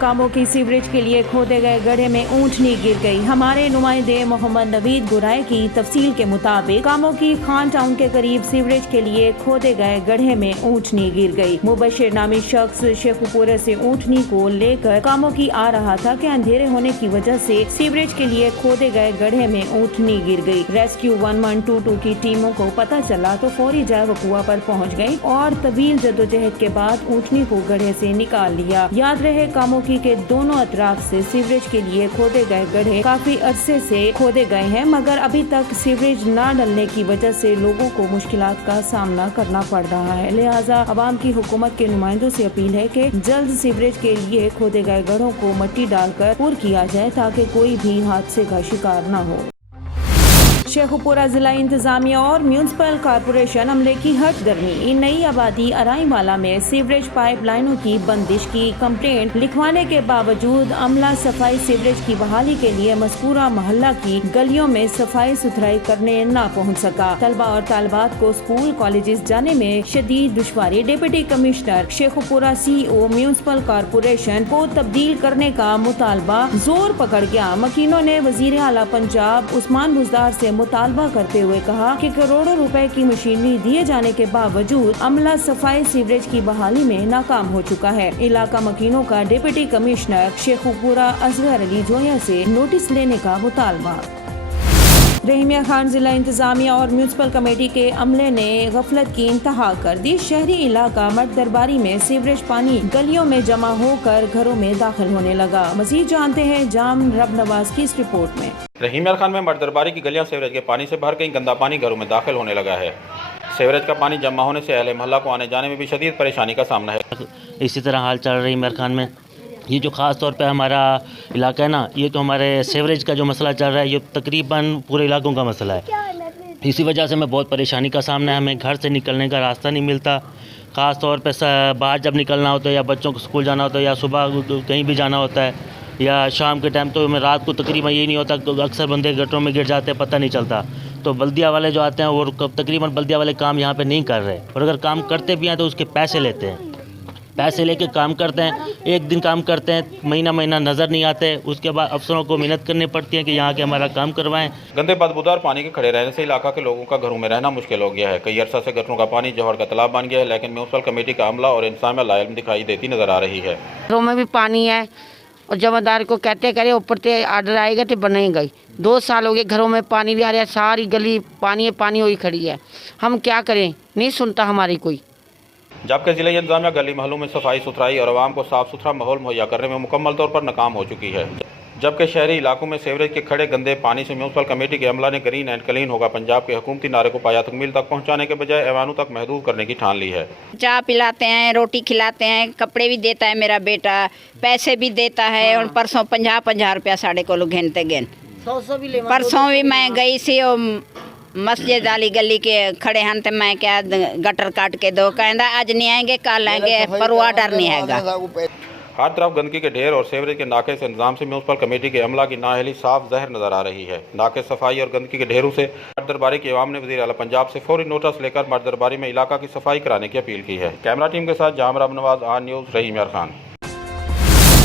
कामों की सीवरेज के लिए खोदे गए गड्ढे में ऊंटनी गिर गई। हमारे नुमाइंदे मोहम्मद नवीद गुराए की तफसील के मुताबिक कामों की खान टाउन के करीब सीवरेज के लिए खोदे गए गड्ढे में ऊंटनी गिर गई। मुबशिर नामी शख्स शेखुपुरा से ऊंटनी को लेकर कामों की आ रहा था कि अंधेरे होने की वजह से सीवरेज के लिए खोदे गए गड्ढे में ऊंटनी गिर गई। रेस्क्यू 1122 की टीमों को पता चला तो फौरी जाए वकुआ पर पहुंच गई और तवील जद्दोजहद के बाद ऊंटनी को गड्ढे से निकाल लिया। याद रहे कामों के दोनों अतराफ से सीवरेज के लिए खोदे गए गड्ढे काफी अरसे से खोदे गए हैं, मगर अभी तक सीवरेज न डलने की वजह से लोगों को मुश्किलात का सामना करना पड़ रहा है। लिहाजा अवाम की हुकूमत के नुमाइंदों से अपील है कि जल्द सीवरेज के लिए खोदे गए गड्ढों को मिट्टी डालकर पुर किया जाए ताकि कोई भी हादसे का शिकार न हो। शेखुपुरा जिला इंतजामिया और म्यूनसिपल कॉरपोरेशन अमले की हट गर्मी। नई आबादी अराईवाला में सीवरेज पाइप लाइनों की बंदिश की कंप्लेंट लिखवाने के बावजूद अमला सफाई सीवरेज की बहाली के लिए मज़कूरा मोहल्ला की गलियों में सफाई सुथराई करने न पहुंच सका। तलबा और तालिबात को स्कूल कॉलेजेस जाने में शदीद दुश्वारी। Deputy commissioner Sheikhupura CEO municipal corporation को तब्दील करने का मुतालबा जोर पकड़ गया। मकीनों ने वजीर आला पंजाब उस्मान बुज़दार से मुतालबा करते हुए कहा कि करोड़ों रुपए की मशीनरी दिए जाने के बावजूद अमला सफाई सीवरेज की बहाली में नाकाम हो चुका है। इलाका मकीनों का डिप्टी कमिश्नर शेखुपुरा असगर अली जोया से नोटिस लेने का मुतालबा। रहीमिया खान जिला इंतजामिया और म्यूनसिपल कमेटी के अमले ने गफलत की इंतहा कर दी। शहरी इलाका मर्द दरबारी में सीवरेज पानी गलियों में जमा होकर घरों में दाखिल होने लगा। मजीद जानते हैं जाम रब नवाज की इस रिपोर्ट में। रहीमिया खान में मर्द दरबारी की गलियां सीवरेज के पानी से भर गई। गंदा पानी घरों में दाखिल होने लगा है। सीवरेज का पानी जमा होने से अहले मोहल्ला को आने जाने में भी शदीद परेशानी का सामना है। इसी तरह हाल चल रही रहीमिया खान में। ये जो ख़ास तौर पे हमारा इलाका है ना, ये तो हमारे सीवरेज का जो मसला चल रहा है ये तकरीबन पूरे इलाकों का मसला है। इसी वजह से हमें बहुत परेशानी का सामना है। हमें घर से निकलने का रास्ता नहीं मिलता। ख़ास तौर पे बाहर जब निकलना होता है या बच्चों को स्कूल जाना होता है या सुबह कहीं भी जाना होता है या शाम के टाइम, तो हमें रात को तकरीबन ये नहीं होता। अक्सर बंदे गटरों में गिर जाते हैं, पता नहीं चलता। तो बल्दिया वाले जो आते हैं वो तकरीबन बल्दिया वाले काम यहाँ पे नहीं कर रहे, और अगर काम करते भी हैं तो उसके पैसे लेते हैं। पैसे लेके काम करते हैं, एक दिन काम करते हैं, महीना महीना नज़र नहीं आते। उसके बाद अफसरों को मेहनत करनी पड़ती है कि यहाँ के हमारा काम करवाएं। गंदे बदबूदार पानी के खड़े रहने से इलाका के लोगों का घरों में रहना मुश्किल हो गया है। कई अरसा से गटरों का पानी जौहर का तालाब बन गया है, लेकिन म्यूनसिपल कमेटी का अमला और इंतजामिया लाइल दिखाई देती नजर आ रही है। घरों में भी पानी है और जमादार को कहते करे ऊपर से आर्डर आएगा तो बनेगा ही। 2 साल हो गए घरों में पानी भी आ रहा है, सारी गली पानी हुई खड़ी है। हम क्या करें, नहीं सुनता हमारी कोई। जबकि जिला इंतजामिया गली महलों में सफाई सुथराई और आवाम को साफ सुथरा माहौल मुहैया करने में मुकम्मल तौर पर नाकाम हो चुकी है। जबकि शहरी इलाकों में सीवरेज के खड़े गंदे पानी से म्यूनसिपल कमेटी के अमला ने ग्रीन एंड क्लीन होगा पंजाब के हुकूमती नारे को पाया तकमील तक पहुंचाने के बजाय ऐवानों तक महदूद करने की ठान ली है। चाय पिलाते हैं, रोटी खिलाते हैं, कपड़े भी देता है मेरा बेटा, पैसे भी देता है। और परसों 50-50 रुपया साढ़े को गिनते गिन। परसों भी मैं गई सी मस्जिद वाली गली के खड़े हैं तो मैं क्या गटर काट के दो, कहता आज नहीं आएंगे कल आएंगे, पर वो डर नहीं हैगा। हर तरफ गंदगी के ढेर और सीवरेज के नाके से इंतजाम से म्यूनसिपल कमेटी के अमला की नाअहली साफ ज़हर नजर आ रही है। नाके सफाई और गंदगी के ढेरों से मर्द दरबारी की अवाम ने वज़ीर आला पंजाब से फौरी नोटिस लेकर मर्द दरबारी में इलाका की सफाई कराने की अपील की है। कैमरा टीम के साथ जाम रब नवाज, ऑन न्यूज़, रहीमिया खान।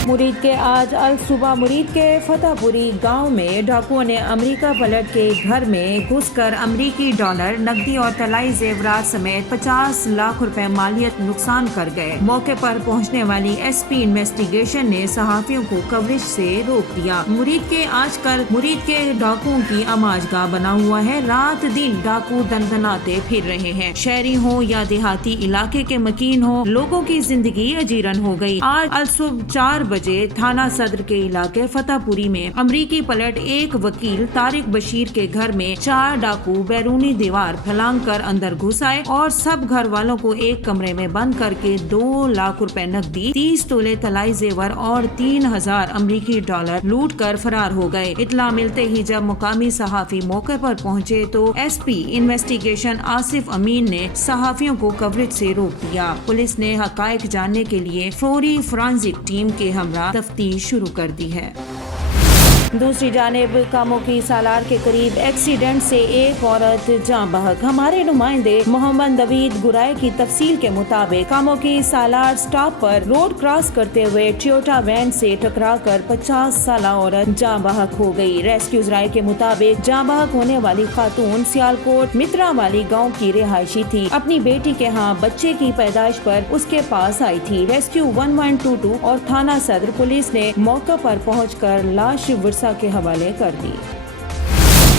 मुरीद के आज अल सुबह मुरीद के फतेहपुरी गांव में डाकुओं ने अमेरिका पलट के घर में घुसकर अमेरिकी डॉलर, नकदी और तलाई जेवरात समेत 50 लाख रुपए मालियत नुकसान कर गए। मौके पर पहुंचने वाली SP इन्वेस्टिगेशन ने सहाफियों को कवरेज से रोक दिया। मुरीद के आजकल मुरीद के डाकुओं की आमाजगाह बना हुआ है। रात दिन डाकू दनदनाते फिर रहे हैं। शहरी हो या देहाती इलाके के मकीन हो, लोगों की जिंदगी अजीरन हो गई। आज अल सुबह 4 बजे थाना सदर के इलाके फतेहपुरी में अमरीकी पलट एक वकील तारिक बशीर के घर में 4 डाकू बैरूनी दीवार फैलांग कर अंदर घुस आए और सब घर वालों को एक कमरे में बंद करके 2 लाख रुपए नकदी, 30 तोले तलाई जेवर और 3000 अमरीकी डॉलर लूट कर फरार हो गए। इत्तला मिलते ही जब मुकामी सहाफी मौके पर पहुंचे तो SP इन्वेस्टिगेशन आसिफ अमीन ने सहाफियों को कवरेज से रोक दिया। पुलिस ने हकायक जानने के लिए फौरी फोरेंसिक टीम के हमरा तफ्तीश शुरू कर दी है। दूसरी जानिब कामों की सालार के करीब एक्सीडेंट से एक औरत जाँ बहक। हमारे नुमाइंदे मोहम्मद नवीद गुराए की तफसील के मुताबिक कामों की सालार स्टॉप पर रोड क्रॉस करते हुए टोयोटा वैन से टकराकर 50 साल औरत जाँ बहक हो गई। रेस्क्यूज राय के मुताबिक जाँ बहक होने वाली खातून सियालकोट मित्रा वाली गाँव की रिहायशी थी। अपनी बेटी के यहाँ बच्चे की पैदाइश पर उसके पास आई थी। रेस्क्यू 1122 और थाना सदर पुलिस ने मौके पर पहुंचकर लाश विरसा के हवाले कर दी।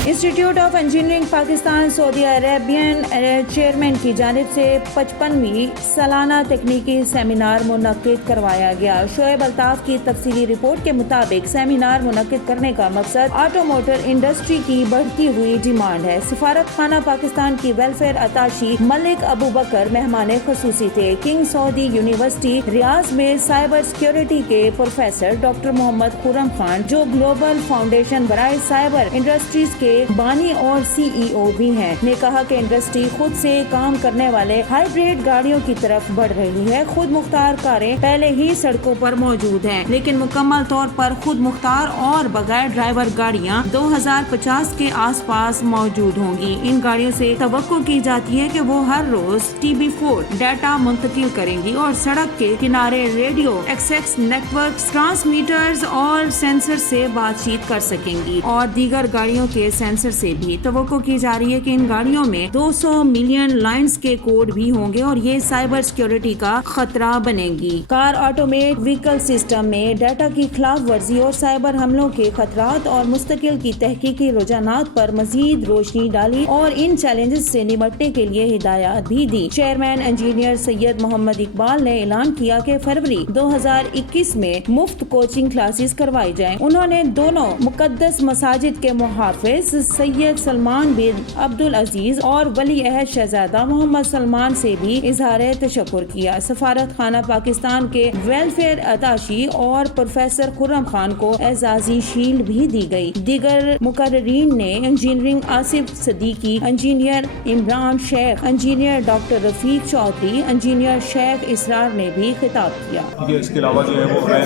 Institute of engineering Pakistan Saudi Arabian chairman की जानिब से 55वीं सालाना तकनीकी सेमिनार मुनक्किद करवाया गया। शोएब अल्ताफ की तफसीली रिपोर्ट के मुताबिक सेमिनार मुनक्किद करने का मकसद ऑटोमोटर इंडस्ट्री की बढ़ती हुई डिमांड है। सफारत खाना पाकिस्तान की वेलफेयर अताशी मलिक अबू बकर मेहमान खसूसी थे। किंग सऊदी यूनिवर्सिटी रियाज में साइबर सिक्योरिटी के प्रोफेसर डॉक्टर मोहम्मद खुर्रम खान, जो ग्लोबल फाउंडेशन बराए साइबर इंडस्ट्रीज के बानी और CEO भी हैं, ने कहा कि इंडस्ट्री खुद से काम करने वाले हाइब्रिड गाड़ियों की तरफ बढ़ रही है। खुद मुख्तार कारें पहले ही सड़कों पर मौजूद हैं, लेकिन मुकम्मल तौर पर खुद मुख्तार और बगैर ड्राइवर गाड़ियां 2050 के आसपास मौजूद होंगी। इन गाड़ियों से तवक्को की जाती है कि वो हर रोज TB4 डाटा मुंतकिल करेंगी और सड़क के किनारे रेडियो एक्सेस नेटवर्क ट्रांसमीटर्स और सेंसर से बातचीत कर सकेंगी और दीगर गाड़ियों के सेंसर से भी। तवक्को की जा रही है कि इन गाड़ियों में 200 मिलियन लाइंस के कोड भी होंगे और ये साइबर सिक्योरिटी का खतरा बनेंगी। कार ऑटोमेट व्हीकल सिस्टम में डाटा की खिलाफ वर्जी और साइबर हमलों के खतरात और मुस्तकिल की तहकीकी रुझानात पर मजीद रोशनी डाली और इन चैलेंजेस से निपटने के लिए हिदायत भी दी। चेयरमैन इंजीनियर सैयद मोहम्मद इकबाल ने ऐलान किया कि फरवरी 2021 में मुफ्त कोचिंग क्लासेस करवाई जाएं। उन्होंने दोनों मुकद्दस मसाजिद के मुहाफिज सैयद सलमान बिन अब्दुल अजीज और वली अहद शहजादा मोहम्मद सलमान से भी इजहार तशक्कुर किया। सफारत खाना पाकिस्तान के वेलफेयर अताशी और प्रोफेसर खुर्रम खान को एजाजी शील्ड भी दी गई। दीगर मुकर्रीन ने engineering Asif Siddiqui, engineer Imran Sheikh, engineer doctor Rafiq Chaudhry, engineer Sheikh Israr ने भी खिताब किया। इसके अलावा जो है वो मैं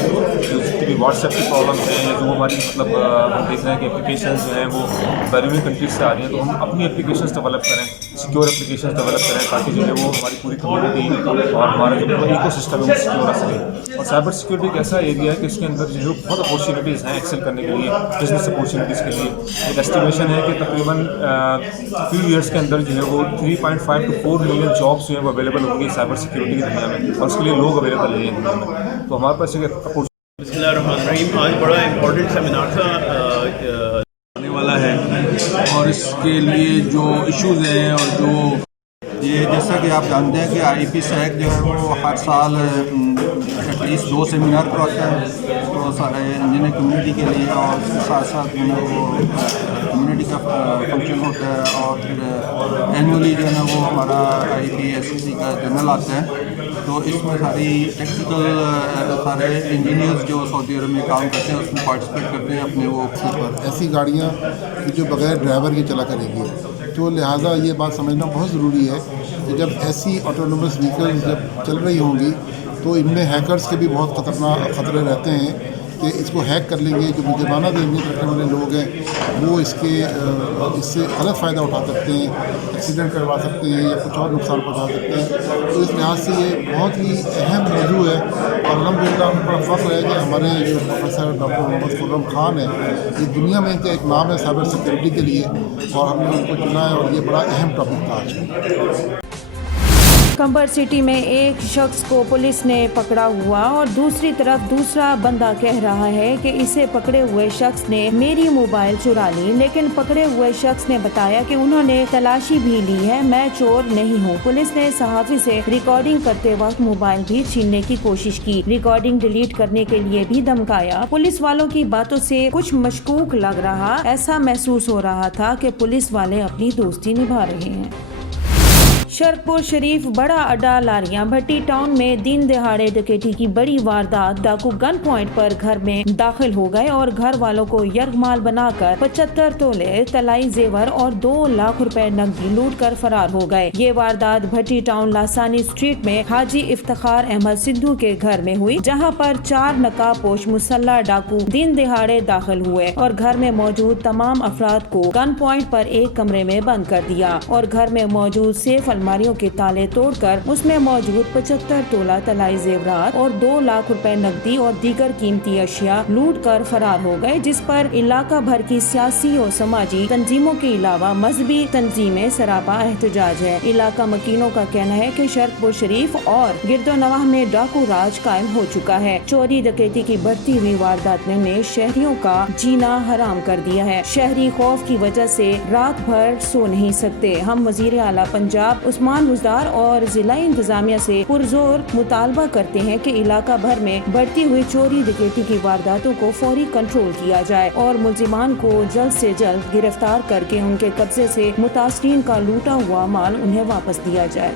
व्हाट्सएप की प्रॉब्लम्स हैं या जो हमारी हम देख रहे हैं कि एप्लीकेशन जो हैं वो बैरियर कंट्रीज से आ रही हैं, तो हम अपनी एप्लीकेशंस डेवलप करें, सिक्योर एप्लीकेशंस डेवलप करें ताकि जो है वो हमारी पूरी कम्युनिटी और हमारा जो इकोसिस्टम है वो सिक्योर रह सके। और साइबर सिक्योरिटी एक ऐसा एरिया है कि इसके अंदर जो है बहुत अपॉर्चुनिटीज़ हैं एक्सेल करने के लिए, बिजनेस अपॉर्चुनिटीज़ के लिए। एक एस्टिमेशन है कि तकरीबन फ्यू ईयर्स के अंदर जो है वो 3.5 to 4 मिलियन जॉब्स जो है वो अवेलेबल होंगी साइबर सिक्योरिटी की दुनिया में, और उसके लिए लोग अवेलेबल नहीं है दुनिया में। तो हमारे पास एक बिस्मिल्लाहिर्रहमानिर्रहीम, आज बड़ा इम्पोर्टेंट सेमिनार था आने वाला है, और इसके लिए जो इश्यूज़ हैं और जो ये जैसा कि आप जानते हैं कि IEP SAC जो है वो हर साल एटलीस्ट 2 सेमिनार कराता है, तो सारे इंजीनियरिंग कम्युनिटी के लिए, और साथ साथ जो है वो कम्युनिटी का फंक्शन होता है, और फिर एनुअली जो है ना वो हमारा IEP SCC का जर्नल आता है। तो इसमें सारी टेक्निकल सारे इंजीनियर्स जो सऊदी अरब में काम करते हैं उसमें पार्टिसिपेट करते हैं अपने वो पर ऐसी गाड़ियाँ जो बग़ैर ड्राइवर के चला करेंगी, तो लिहाजा ये बात समझना बहुत ज़रूरी है कि जब ऐसी ऑटोनोमस व्हीकल्स जब चल रही होंगी तो इनमें हैकर्स के भी बहुत ख़तरे रहते हैं कि इसको हैक कर लेंगे। जो जुर्माना देने रखने वाले लोग हैं वो इससे गलत फ़ायदा उठा सकते हैं, एक्सीडेंट करवा सकते हैं या कुछ और नुकसान पहुँचा सकते हैं। तो इस लिहाज से ये बहुत ही अहम मौजू है, और अल्हम्दुलिल्लाह हमें बड़ा फ़ख्र है कि हमारे जो प्रोफेसर डॉक्टर मोहम्मद खुर्रम खान है, ये दुनिया में इनका एक नाम है साइबर सिक्योरिटी के लिए, और हमने उनको चुना है, और ये बड़ा अहम टॉपिक था आज। कंबर सिटी में एक शख्स को पुलिस ने पकड़ा हुआ और दूसरी तरफ दूसरा बंदा कह रहा है कि इसे पकड़े हुए शख्स ने मेरी मोबाइल चुरा ली, लेकिन पकड़े हुए शख्स ने बताया कि उन्होंने तलाशी भी ली है, मैं चोर नहीं हूँ। पुलिस ने सहाफी से रिकॉर्डिंग करते वक्त मोबाइल भी छीनने की कोशिश की, रिकॉर्डिंग डिलीट करने के लिए भी धमकाया। पुलिस वालों की बातों से कुछ मशकूक लग रहा, ऐसा महसूस हो रहा था कि पुलिस वाले अपनी दोस्ती निभा रहे हैं। शरकपुर शरीफ बड़ा अड्डा लारियां भट्टी टाउन में दिन दहाड़े डकैती की बड़ी वारदात। डाकू गन पॉइंट पर घर में दाखिल हो गए और घर वालों को यरगमाल बनाकर 75 तोले तलाई जेवर और 2 लाख रुपए नकदी लूट कर फरार हो गए। ये वारदात भट्टी टाउन लासानी स्ट्रीट में हाजी इफ्तिखार अहमद सिद्धू के घर में हुई, जहां पर 4 नकाबपोश मुसल्ला डाकू दिन दहाड़े दाखिल हुए और घर में मौजूद तमाम अफराद को गन पॉइंट पर एक कमरे में बंद कर दिया और घर में मौजूद सेफ अलमारियों के ताले तोड़कर उसमें मौजूद 75 तोला तलाई जेवरात और 2 लाख रुपए नकदी और दीगर कीमती अशिया लूट कर फरार हो गए, जिस पर इलाका भर की सियासी और समाजी तंजीमों के अलावा मजहबी तंजीमें सरापा एहतजाज है। इलाका मकीनों का कहना है कि शरकपुर शरीफ और गिरदोनवाह में डाकू राज कायम हो चुका है। चोरी डकैती की बढ़ती हुई वारदात ने शहरियों का जीना हराम कर दिया है। शहरी खौफ की वजह से रात भर सो नहीं सकते। हम वजीर आला पंजाब उस्मान बुज़दार और जिला इंतजामिया से पुरजोर मुतालबा करते हैं कि इलाका भर में बढ़ती हुई चोरी डकैती की वारदातों को फौरी कंट्रोल किया जाए और मुलजिमान को जल्द से जल्द गिरफ्तार करके उनके कब्जे से मुतासरीन का लूटा हुआ माल उन्हें वापस दिया जाए।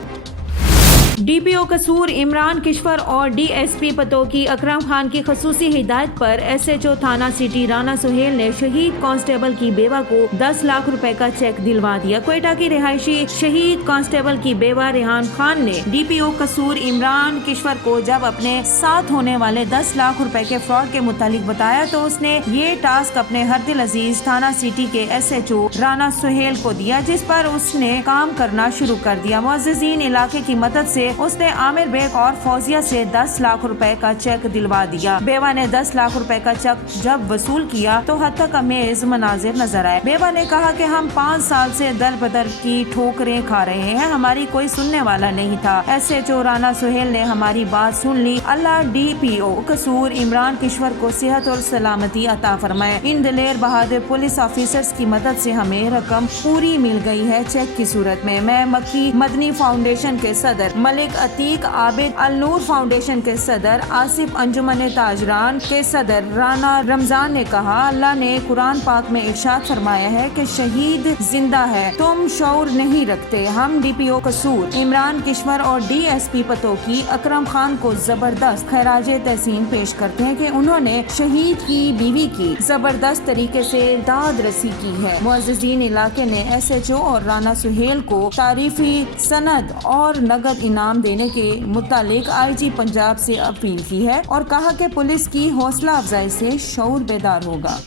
DPO कसूर इमरान किश्वर और DSP पतोकी अकरम खान की खसूसी हिदायत पर SHO थाना सिटी राना सुहेल ने शहीद कांस्टेबल की बेवा को 10 लाख रुपए का चेक दिलवा दिया। क्वेटा की रिहायशी शहीद कांस्टेबल की बेवा रेहान खान ने DPO कसूर इमरान किश्वर को जब अपने साथ होने वाले 10 लाख रुपए के फ्रॉड के मुतालिक बताया तो उसने ये टास्क अपने हरदिल अजीज थाना सिटी के SHO राना सुहेल को दिया, जिस पर उसने काम करना शुरू कर दिया। मुअज़्ज़िज़ीन इलाके की मदद से उसने आमिर बेग और फौजिया से 10 लाख रुपए का चेक दिलवा दिया। बेवा ने 10 लाख रुपए का चेक जब वसूल किया तो हद तक अमेज मनाजिर नजर आए। बेवा ने कहा कि हम 5 साल से दर बदर की ठोकरें खा रहे हैं, हमारी कोई सुनने वाला नहीं था। SHO राना सुहेल ने हमारी बात सुन ली। अल्लाह DPO कसूर इमरान किश्वर को सेहत और सलामती अता फरमाए। इन दिलेर बहादुर पुलिस ऑफिसर्स की मदद से हमें रकम पूरी मिल गई है चेक की सूरत में। मैं मक्की मदनी फाउंडेशन के सदर मलिक अतीक आबिद, अल नूर फाउंडेशन के सदर आसिफ, अंजुमन ताजरान के सदर राना रमजान ने कहा, अल्लाह ने कुरान पाक में इरशाद फरमाया है कि शहीद जिंदा है, तुम शऊर नहीं रखते। हम DPO कसूर इमरान किश्वर और DSP पतोकी अकरम खान को जबरदस्त खैराज तहसीन पेश करते हैं कि उन्होंने शहीद की बीवी की जबरदस्त तरीके से दाद रसी की है। मुअज़्ज़िज़ीन इलाके ने SHO और राना सुहेल को तारीफी सनद और नगद इनाम देने के मुतालिक IG पंजाब से अपील की है और कहा कि पुलिस की हौसला अफजाई से शऊर बेदार होगा।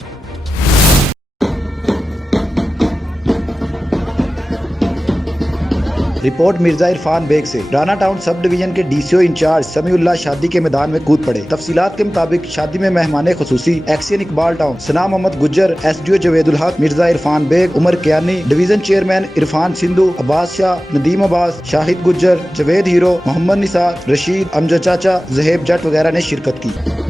रिपोर्ट मिर्जा इरफान बेग से। राना टाउन सब डिवीजन के DCO इंचार्ज समीउल्लाह शादी के मैदान में कूद पड़े। तफसीलात के मुताबिक शादी में मेहमान खुसूसी XEN Iqbal town, Sanam Mohammad Gujjar, SDO Javedul Haq, Mirza Irfan Baig, Umar Kiyani, division chairman Irfan Sindhu, Abbas Shah, Nadeem Abbas, Shahid Gujjar, Javed Hero, Mohammad Nisar, Rashid, Amjad Chacha, Zaheb जट वगैरह ने शिरकत की।